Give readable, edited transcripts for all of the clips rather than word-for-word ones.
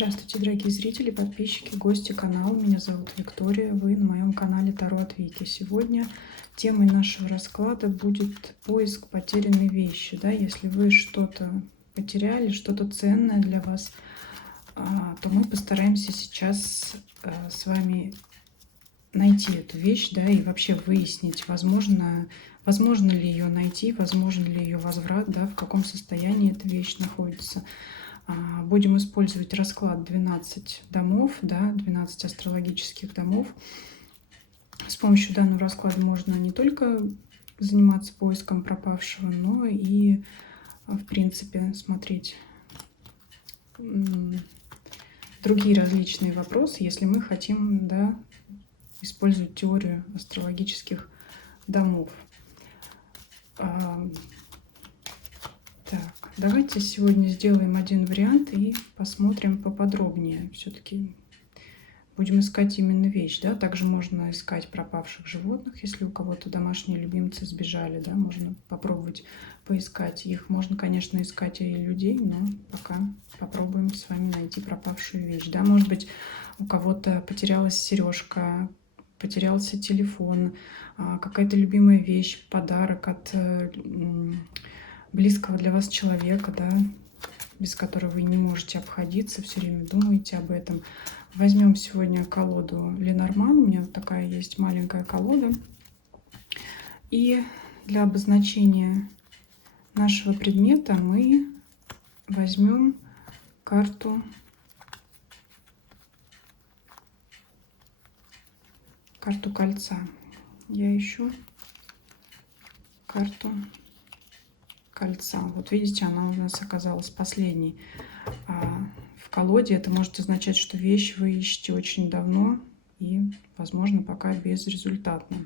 Здравствуйте, дорогие зрители, подписчики, гости канала. Меня зовут Виктория. Вы на моем канале Таро от Вики. Сегодня темой нашего расклада будет поиск потерянной вещи. Да? Если вы что-то потеряли, что-то ценное для вас, то мы постараемся сейчас с вами найти эту вещь, да, и вообще выяснить, возможно ли ее найти, возможен ли ее возврат, да, в каком состоянии эта вещь находится. Будем использовать расклад 12 домов, да, 12 астрологических домов. С помощью данного расклада можно не только заниматься поиском пропавшего, но и, в принципе, смотреть другие различные вопросы, если мы хотим, да, использовать теорию астрологических домов. Так, давайте сегодня сделаем один вариант и посмотрим поподробнее. Все-таки будем искать именно вещь, да. Также можно искать пропавших животных, если у кого-то домашние любимцы сбежали, да, можно попробовать поискать их. Можно, конечно, искать и людей, но пока попробуем с вами найти пропавшую вещь, да. Может быть, у кого-то потерялась сережка, потерялся телефон, какая-то любимая вещь, подарок от близкого для вас человека, да, без которого вы не можете обходиться, все время думаете об этом. Возьмем сегодня колоду Ленорман. У меня вот такая есть маленькая колода. И для обозначения нашего предмета мы возьмем карту кольца. Я ищу карту кольца. Вот видите, она у нас оказалась последней в колоде. Это может означать, что вещь вы ищете очень давно и, возможно, пока безрезультатно.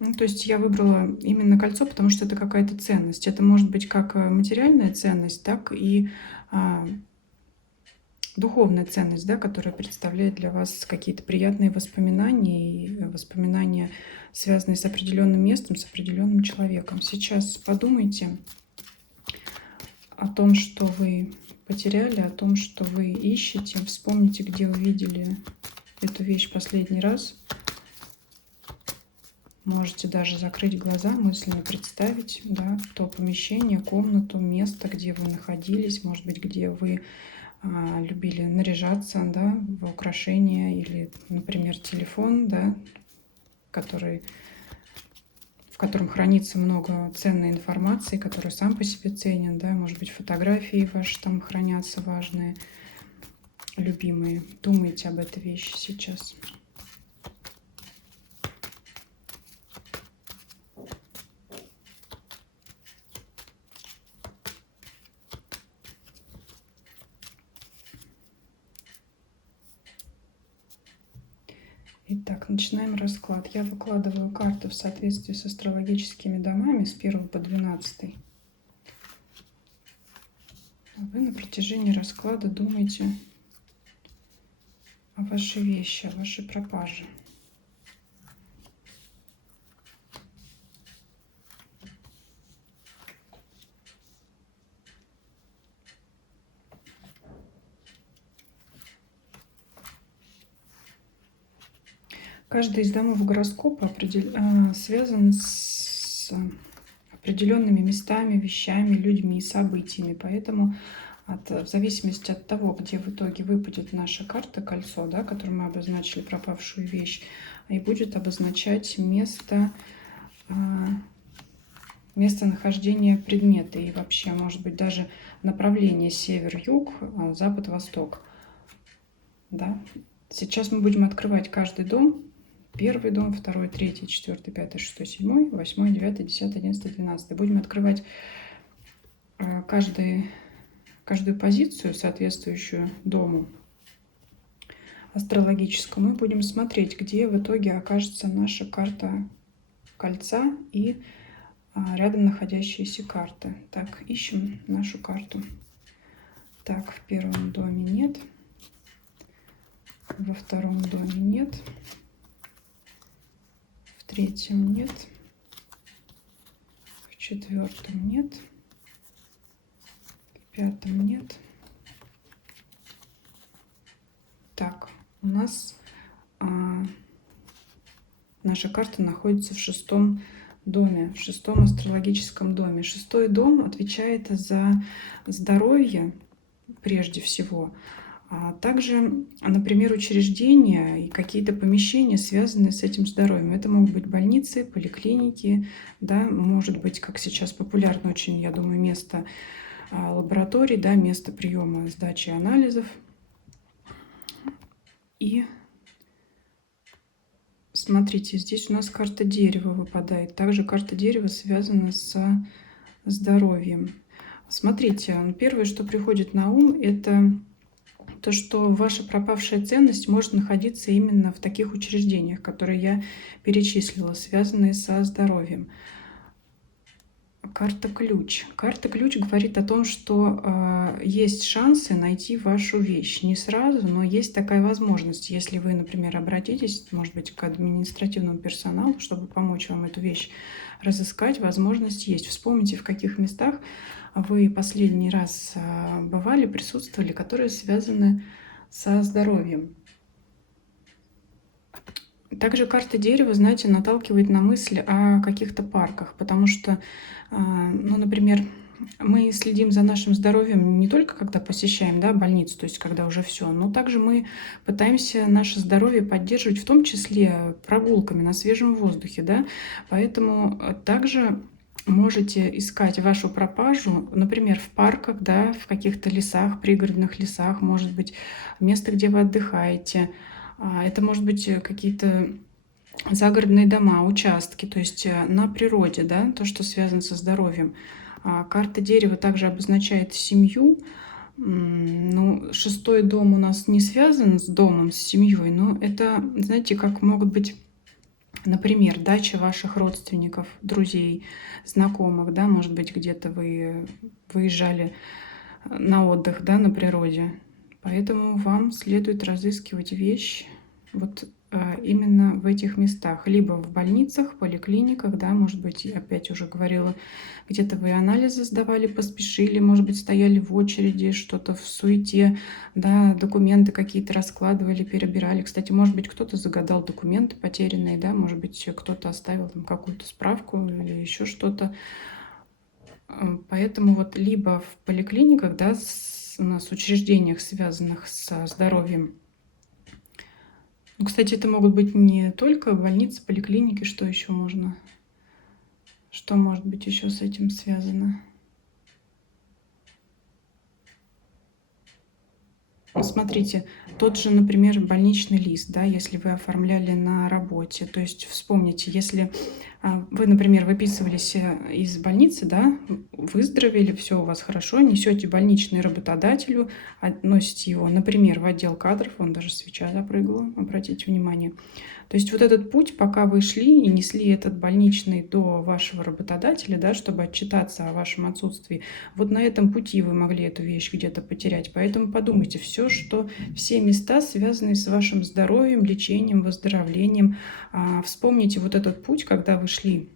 Ну, то есть я выбрала именно кольцо, потому что это какая-то ценность. Это может быть как материальная ценность, так и духовная ценность, да, которая представляет для вас какие-то приятные воспоминания и воспоминания, связанные с определенным местом, с определенным человеком. Сейчас подумайте о том, что вы потеряли, о том, что вы ищете. Вспомните, где вы видели эту вещь последний раз. Можете даже закрыть глаза, мысленно представить, да, то помещение, комнату, место, где вы находились, может быть, где вы любили наряжаться, да, в украшения, или, например, телефон, да, в котором хранится много ценной информации, который сам по себе ценен, да, может быть, фотографии ваши там хранятся важные, любимые. Думайте об этой вещи сейчас. Итак, начинаем расклад. Я выкладываю карты в соответствии с астрологическими домами с 1 по 12. А вы на протяжении расклада думайте о вашей вещи, о вашей пропаже. Каждый из домов гороскопа связан с определенными местами, вещами, людьми, событиями. Поэтому в зависимости от того, где в итоге выпадет наша карта кольцо, да, которую мы обозначили, пропавшую вещь, и будет обозначать местонахождение предмета и вообще, может быть, даже направление север-юг, запад-восток. Да? Сейчас мы будем открывать каждый дом. Первый дом, второй, третий, четвертый, пятый, шестой, седьмой, восьмой, девятый, 10, 11, 12. Будем открывать каждую позицию, соответствующую дому астрологическому. Мы будем смотреть, где в итоге окажется наша карта кольца и рядом находящиеся карты. Так, ищем нашу карту. Так, в первом доме нет. Во втором доме нет. В третьем нет. В четвертом нет. В пятом нет. у нас наша карта находится в 6-м доме, в 6-м астрологическом доме. 6-й дом отвечает за здоровье прежде всего, а также, например, учреждения и какие-то помещения, связанные с этим здоровьем. Это могут быть больницы, поликлиники, да, может быть, как сейчас популярно очень, я думаю, место лабораторий, да, место приема сдачи анализов. И смотрите, здесь у нас карта дерева выпадает. Также карта дерева связана с здоровьем. Смотрите, первое, что приходит на ум, это то, что ваша пропавшая ценность может находиться именно в таких учреждениях, которые я перечислила, связанные со здоровьем. Карта ключ. Карта ключ говорит о том, что есть шансы найти вашу вещь. Не сразу, но есть такая возможность. Если вы, например, обратитесь, может быть, к административному персоналу, чтобы помочь вам эту вещь разыскать, возможность есть. Вспомните, в каких местах вы последний раз бывали, присутствовали, которые связаны со здоровьем. Также карта дерева, знаете, наталкивает на мысли о каких-то парках, потому что, ну, например, мы следим за нашим здоровьем не только когда посещаем, да, больницу, то есть когда уже все, но также мы пытаемся наше здоровье поддерживать, в том числе прогулками на свежем воздухе, да, поэтому также можете искать вашу пропажу, например, в парках, да, в каких-то лесах, пригородных лесах, может быть, место, где вы отдыхаете. Это может быть какие-то загородные дома, участки, то есть на природе, да, то, что связано со здоровьем. Карта дерева также обозначает семью. Ну, 6-й дом у нас не связан с домом, с семьей, но это, знаете, как могут быть, например, дача ваших родственников, друзей, знакомых, да, может быть, где-то вы выезжали на отдых, да, на природе. Поэтому вам следует разыскивать вещь вот именно в этих местах. Либо в больницах, поликлиниках, да, может быть, опять уже говорила, где-то вы анализы сдавали, поспешили, может быть, стояли в очереди, что-то в суете, да, документы какие-то раскладывали, перебирали. Кстати, может быть, кто-то загадал документы потерянные, да, может быть, кто-то оставил там какую-то справку или еще что-то. Поэтому вот либо в поликлиниках, да, у нас учреждениях, связанных со здоровьем. Ну, кстати, это могут быть не только больницы, поликлиники, что еще можно? Что может быть еще с этим связано? Смотрите, тот же, например, больничный лист, да, если вы оформляли на работе. То есть вспомните, если вы, например, выписывались из больницы, да, выздоровели, все у вас хорошо, несете больничный работодателю, относите его, например, в отдел кадров, вон даже свеча запрыгала, обратите внимание. То есть вот этот путь, пока вы шли и несли этот больничный до вашего работодателя, да, чтобы отчитаться о вашем отсутствии, вот на этом пути вы могли эту вещь где-то потерять. Поэтому подумайте, все места, связанные с вашим здоровьем, лечением, выздоровлением, вспомните вот этот путь, когда вы шли,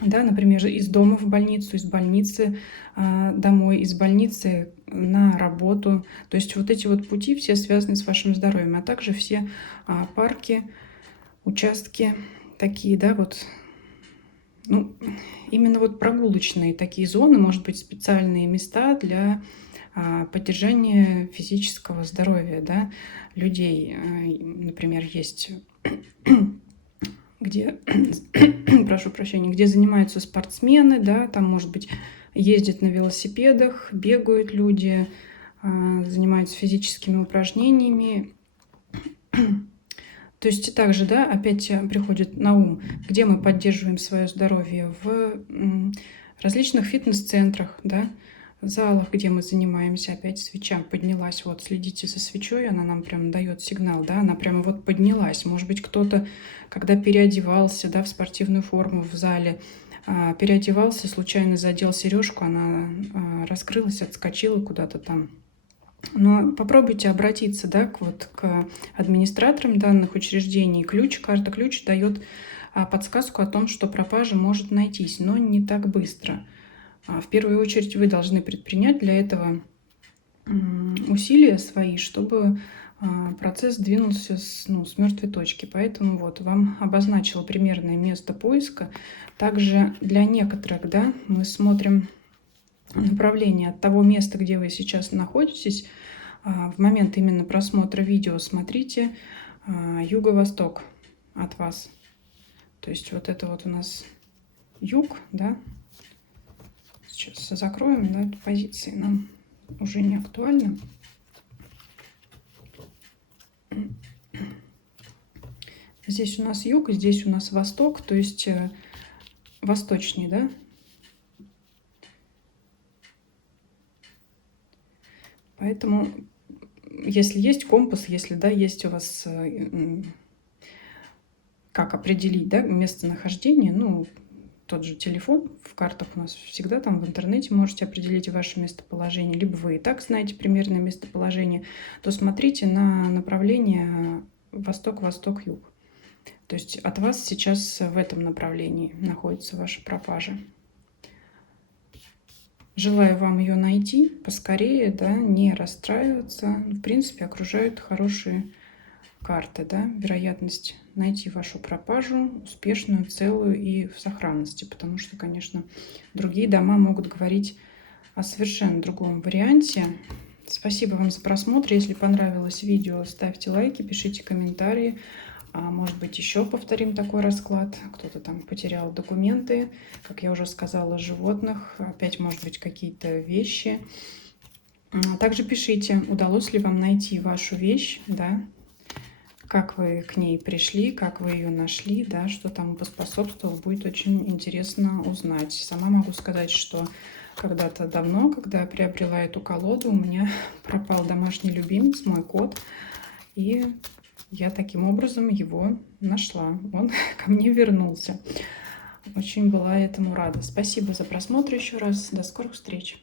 да, например, из дома в больницу, из больницы домой, из больницы на работу. То есть вот эти вот пути все связаны с вашим здоровьем, а также все парки, участки такие, да, вот, ну, именно вот прогулочные такие зоны, может быть, специальные места для поддержания физического здоровья, да, людей. Например, есть где, прошу прощения, где занимаются спортсмены, да, там, может быть, ездят на велосипедах, бегают люди, занимаются физическими упражнениями. То есть также, да, опять приходит на ум, где мы поддерживаем свое здоровье, в различных фитнес-центрах, да, залах, где мы занимаемся. Опять свеча поднялась, вот следите за свечой, она нам прям дает сигнал, да, она прямо вот поднялась. Может быть, кто-то, когда переодевался, да, в спортивную форму в зале, переодевался, случайно задел сережку, она раскрылась, отскочила куда-то там. Но попробуйте обратиться, да, к администраторам данных учреждений. Карта ключ дает подсказку о том, что пропажа может найтись, но не так быстро. В первую очередь вы должны предпринять для этого усилия свои, чтобы процесс двинулся с мертвой точки. Поэтому вот вам обозначила примерное место поиска. Также для некоторых, да, мы смотрим направление от того места, где вы сейчас находитесь. В момент именно просмотра видео смотрите юго-восток от вас. То есть вот это вот у нас юг, да. Сейчас закроем, да, эту позицию, нам уже не актуально. Здесь у нас юг, здесь у нас восток, то есть восточнее, да. Поэтому, если есть компас, если, да, есть у вас как определить, да, местонахождение, ну, тот же телефон, в картах у нас всегда там в интернете можете определить ваше местоположение, либо вы и так знаете примерное местоположение, то смотрите на направление восток-восток-юг. То есть от вас сейчас в этом направлении находится ваша пропажа. Желаю вам ее найти поскорее, да, не расстраиваться. В принципе, окружают хорошие карты, да, вероятность найти вашу пропажу успешную, целую и в сохранности, потому что, конечно, другие дома могут говорить о совершенно другом варианте. Спасибо вам за просмотр. Если понравилось видео, ставьте лайки, пишите комментарии. Может быть, еще повторим такой расклад. Кто-то там потерял документы, как я уже сказала, животных. Опять, может быть, какие-то вещи. Также пишите, удалось ли вам найти вашу вещь, да, как вы к ней пришли, как вы ее нашли, да, что там поспособствовало, будет очень интересно узнать. Сама могу сказать, что когда-то давно, когда я приобрела эту колоду, у меня пропал домашний любимец, мой кот, и я таким образом его нашла. Он ко мне вернулся. Очень была этому рада. Спасибо за просмотр еще раз. До скорых встреч.